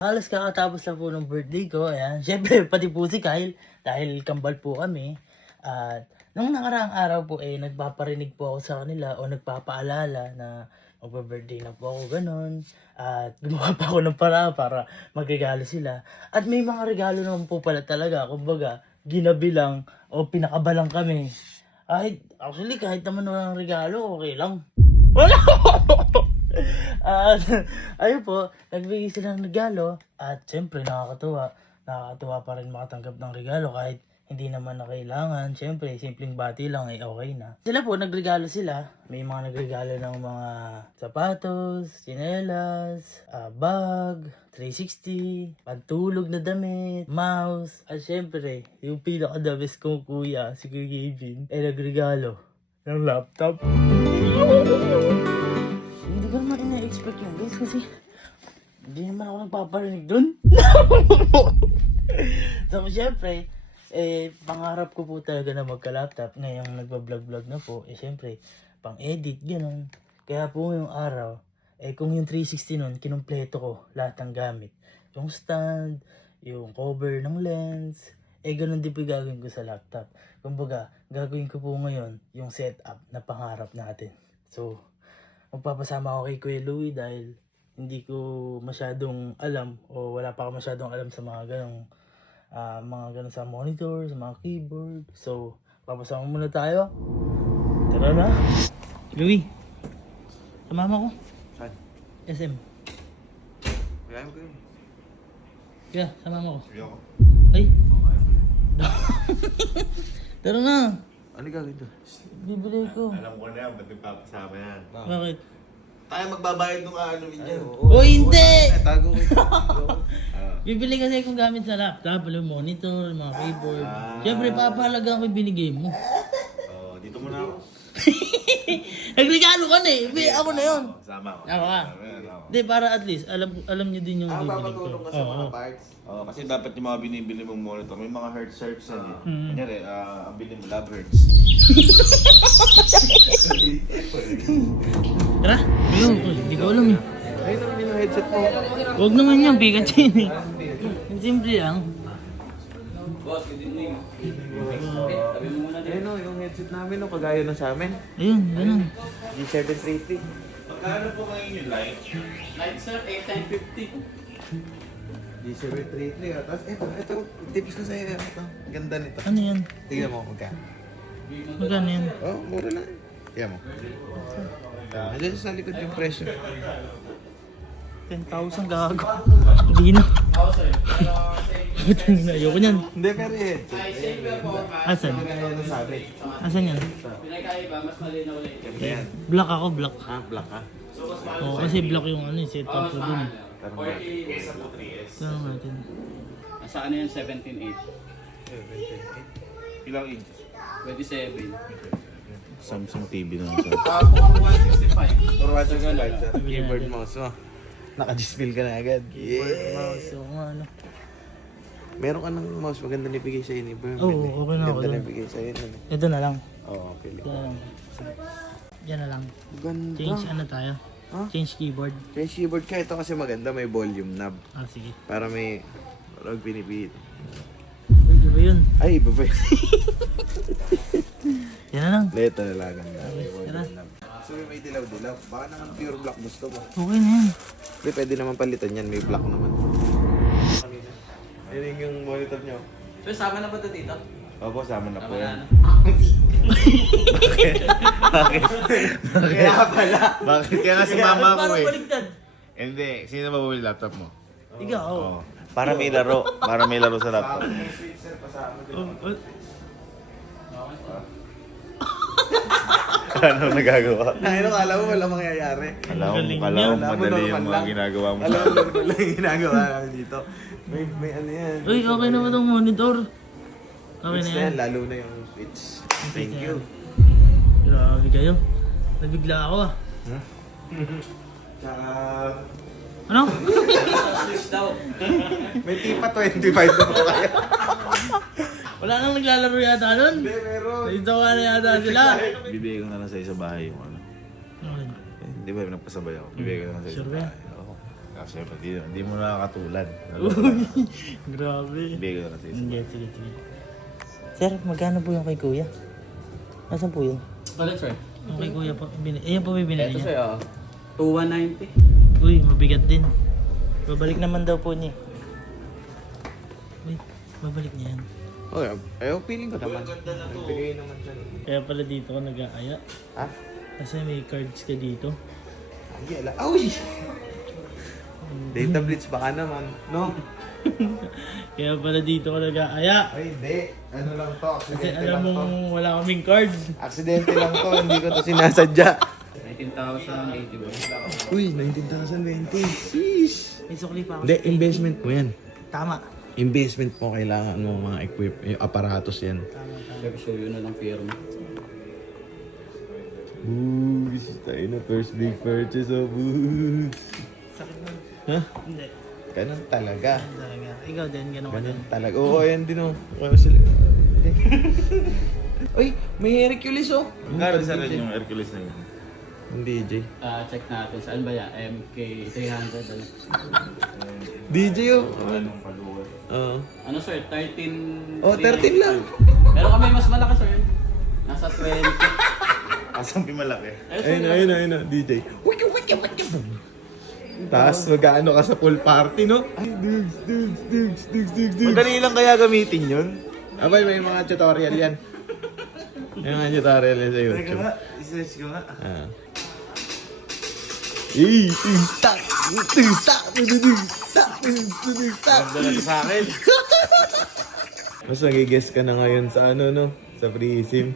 Halos kakatapos lang po ng birthday ko, ayan. Siyempre, pati po si Kyle, dahil kambal po kami. At nung nakaraang araw po, nagpaparinig po ako sa kanila o nagpapaalala na magpa-birthday na po ako, ganun. At gumawa pa ako ng paraan para magregalo sila. At may mga regalo naman po pala talaga, kumbaga, ginabi lang o pinakabalang kami. Kahit naman walang regalo, okay lang. Wala! At ayun po, nagbigay sila ng regalo at siyempre nakakatuwa. Nakakatuwa pa rin makatanggap ng regalo kahit hindi naman na kailangan. Siyempre, simpleng bati lang ay okay na. Sila po, nagregalo sila. May mga nagregalo ng mga sapatos, tsinelas, bag, 360, pantulog na damit, mouse. At siyempre, yung pinaka-the best kong kuya, si Kuya Gavin, ay nagregalo ng laptop. Hindi ko naman ina-expect yun guys kasi hindi naman ako nagpaparinig dun. So syempre, pangarap ko po talaga na magka-laptop ngayong nagpa-vlog na po. Syempre, pang-edit, gano'n. Kaya po yung araw, kung yung 360 nun, kinumpleto ko lahat ng gamit. Yung stand, yung cover ng lens, gano'n din po gagawin ko sa laptop. Kumbaga, gagawin ko po ngayon yung setup na pangarap natin. So, magpapasama ako kay Kuya Louie dahil hindi ko masyadong alam o wala pa ako masyadong alam sa mga ganong sa monitor, sa mga keyboard. So, papasama muna tayo. Tara na. Louie, sumama ko. Saan? SM. Kaya mo kayo. Kaya, sumama ko. Kaya ako. Ay. Tara na. Ano gagawin doon? Bibili ko. Alam ko na yan, ba't nagpapasama yan? Bakit? Tayo magbabayad ng ano niya. O hindi! Tago ko ito. Bibili kasi akong gamit sa laptop, yung monitor, mga keyboard. Siyempre, papahalaga ko yung binigay mo. Dito muna ako. Nagregalo ka na eh. Ako na yun. Sama ako. Ako ka. Hindi, para at least, alam niyo din yung bibili ko. Papatulong ka sa mga parts. Kasi dapat yung mga binibili mong monitor, may mga hertz yan eh. Kanyari, ang bilhin mo, love hertz. Tara, ayun, hindi ko alam eh. Ayun naman yung headset mo. Huwag naman yan, bigat yun eh. Simple lang. Ayun o, yung headset namin o, kagaya ng sa amin. Ayun, ganun. G733. Magkano po ngayon yung light? Light sir, 8,950. G733. Tapos ito, tips ko sa'yo. Ito, ganda nito. Ano yan? Tignan mo, magkano. Magkano yan? Oh, mura lang. Tignan mo. Nandiyan sa likod yung presyo. 10,000 gago. Hindi na. Ayoko niyan. Hindi, pero yun. Asan? Ano sabi? Asan yan? Pinakaiba, mas malinaw ulit. Ganda yan. Black ako, black. Black ha? Oo, kasi black yung setup ko dun. Parang black. Kesa po 3S. Kaya natin. Nasa ano yan, 17.8. Ilang inches? 27. Samsung TV na siya. For 165. For watching ka light, sir. Keyboard mouse mo. Naka-dispel ka na agad. Mouse, oo nga ano. Meron ka ng mouse, maganda na ibigay sa'yo ni Berman. Oo, okay na ako Maganda na dun. ibigay sa'yo nun. Ito na lang. Oo, pili. Ito na lang. Diyan na lang. Ganda. Change ano tayo? Ha? Change keyboard. Change keyboard ka. Ito kasi maganda, may volume knob. Sige. Para may... Huwag pinipit. Uy, di ba yun? Ay, iba ba? Yan na lang. Ito na lang. Ganda. May Tara. volume knob. So may dilaw-dilaw. Baka naman pure black gusto mo. Okay na yan. Pwede naman palitan yan. May black naman. Yan yung monitor nyo. So, sama na ba ito dito? Opo, sama na po Sama yan. na. Bakit? Kaya pala. Bakit? Kaya nga si mama ko Parang eh. baligtad. Hindi. Sino ba bumili laptop mo? Ikaw. Oo. Para may laro. Para may laro sa laptop. Ano nagagawa? Ano, kala mo wala mangyayari. Alam mo, Galing alam mo, yan. madali yung Normal mga lang. ginagawa mo. Alam mo, normal lang yung ginagawa namin dito. May ano yan. Uy, okay na ba itong monitor? Okay na Switch yan. lalo na yung switch. Thank you. Grabe kayo. Nabigla ako ah. Tsaka, Ano? Switch daw. may tipa 25 na po kaya. Wala nang naglalaro yata nun. Hindi, meron. Dito ka na yata sila. Bibigay ko na lang sa sa bahay yung ano. Okay. Di ba nagpasabay ako? Bibigay ko na lang sa Sure sa ba? bahay. Oo. Siyempre, di mo nakakatulad. Grabe. Bigay ko kasi. Sige, sige, sige. Sir, magkano po yung kay kuya? Nasaan po yun? Balik, sir. Yung kay kuya po. Ayan po may binili Ito, sir, niya. 2190. Uy, mabigat din. Babalik naman daw po niya. Uy, babalik niya yan. Okay, feeling ko naman. Ganda na to. Nagbigay naman siya. Kaya pala dito ka nag-aaya. Ha? Kasi may cards ka dito. Ay, ala. Uy! Data blitz baka naman. No? Kaya pala dito ka nag-aaya. Ay, hindi. Ano lang to? Kasi Aksidente alam lang to. mong wala kaming cards. Aksidente lang to. Hindi ko to sinasadya. 19,080. Uy, 19,020. Sheesh! May sukli pa ako. Hindi, investment mo yan. Tama. Investment mo, kailangan mo mga yung aparatos yan. Tama, tama. Sir, show yun na lang firma. Boogs! Tayo na first big purchase of Boogs. Sakit na. Ha? Hindi. Ganun talaga. Yan talaga. Ikaw din, ganun ka din. Ganun talaga. Oo, ayan din oh. Kaya sila. Hindi. Uy, may Hercules oh. Magkano sa rin yung Hercules na yun? Hindi, DJ. Check natin. Saan ba yan? MK300. Ano? DJ oh. Anong paluwa? Oo. Ano, sir? 13... Oh, 13 lang. Pero kami mas malaki, sir. Nasa 20. Asampi malaki. Ayun na, DJ. Wiki. Tapos mag-ano ka sa pool party, no? Ay, dudes. Madali lang kaya gamitin yun? Abay, may mga tutorial yan. May mga tutorial yan sa YouTube. I-search ko nga. Ah. Tusta. Ganda na sa akin. Mas nagigess ka na ngayon sa ano, no? Sa free sim.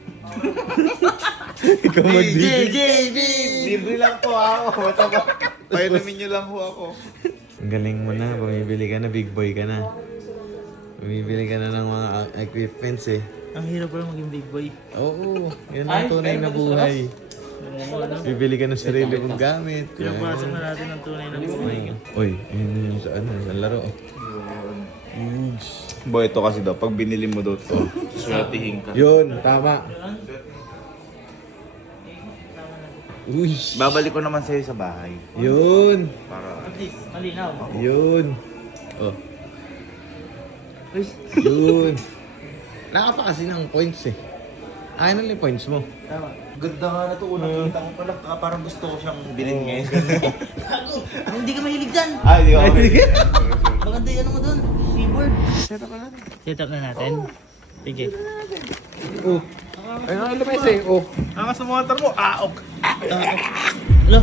Ikaw mag-DJ. Libre lang po ako. Painumin nyo lang po ako. Ang galing mo na, bumibili ka na, big boy ka na. Bumibili ka na ng mga equipments eh. Ang hirap pala maging big boy. Oo, yan ang tunay na buhay. Oo, ano? Bibili ka ng sarili mong gamit. Pinapasok na natin ang tunay na buhay. Uy, yun yung sa ano, sa laro. Boy, ito kasi daw, pag binili mo daw to, swatihin ka. Yun, tama. Uy, Babalik ko naman sa'yo sa bahay. yun. Para At least, malinaw. Yun. Oh, Uy, yun. Wala ka pa kasi ng points eh. Akin na yung points mo. tama. ganda nga na to. Unang kita ko pala. Parang gusto ko siyang bilhin ngayon. Gago! Hindi ka mahilig dyan! Ay, di ako. Maganda yung ano mo dun, keyboard. Set up na natin. Set up na natin. Sige. Oh. Ay, ang lumes eh. Oh. Ang sa motor mo, aok. Alo,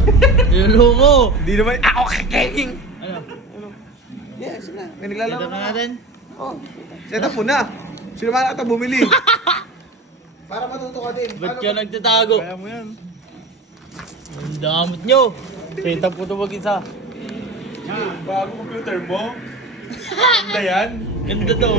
yung loko! Hindi naman. Ako kaking. Ano? Yeah, sige na. May Set naglalaro up na natin? Oh. Set up mo na. Sino man ata bumili? Para matuto ka din. Ba't ka nagtatago? Kaya mo yan. Ang damot nyo! Set up ko ito mag-isa. Bago computer mo? Ganda yan. Ganda to.